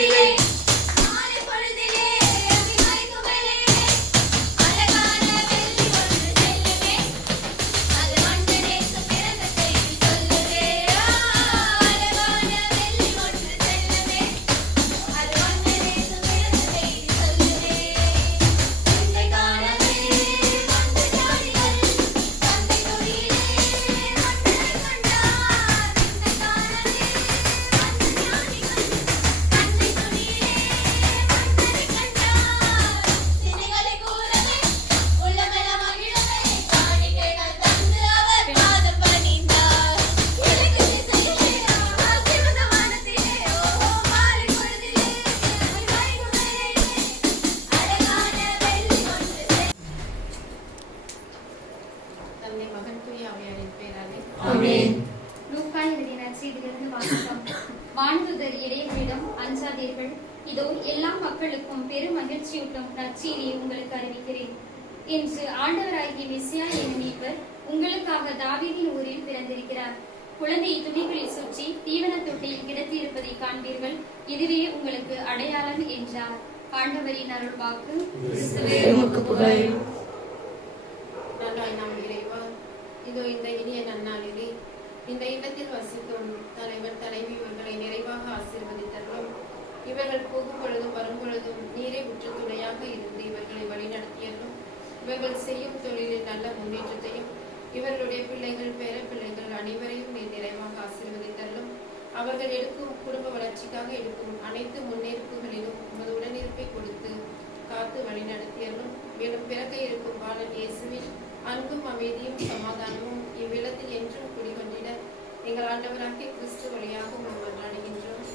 வானத்திலே வானதூதர் இளையவரிடம் அஞ்சாதீர்கள், இதோ எல்லா மக்களுக்கும் பெரும் மகிழ்ச்சியூட்டும் நற்செய்தியை உங்களுக்கு அறிவிக்கிறேன் என்று ஆண்டவராகிய மெசியா என்னும் மீட்பர் உங்களுக்காக தாவீதின் ஊரில் பிறந்திருக்கிறார். குழந்தையை துணிகளில் சுற்றி தீவன தொட்டியில் கிடத்தியிருப்பதை காண்பீர்கள், இதுவே உங்களுக்கு அடையாளம் என்றார். ஆண்டவரின் அருள் வாக்கு. இதோ இந்த இனிய நன்னாளிலே இந்த இல்லத்தில் வசிக்கும் தலைவர் தலைவி இவர்களை நிறைவாக ஆசீர்வதித்தரும். இவர்கள் போகும் பொழுதும் வரும் பொழுதும் நீரை உற்ற துணையாக இருந்து இவர்களை வழிநடத்தியரும். இவர்கள் செய்யும் தொழிலில் நல்ல முன்னேற்றத்தையும் இவர்களுடைய பிள்ளைகள் பேர பிள்ளைகள் அனைவரையும் நீ நிறைவாக ஆசீர்வதித்தரும். அவர்கள் எடுக்கும் குடும்ப வளர்ச்சிக்காக எடுக்கும் அனைத்து முன்னேற்புகளிலும் உமது உடனிருப்பை கொடுத்து காத்து வழிநடத்தியரும். மேலும் பிறக்க இருக்கும் பாலன் இயேசுவின் அன்பும் அமைதியும் சமாதானமும் இவ்விடத்தில் என்றும் குடிகொண்டிட எங்கள் ஆண்டவராகிய கிறிஸ்து வழியாக மன்றாடுகின்றோம்.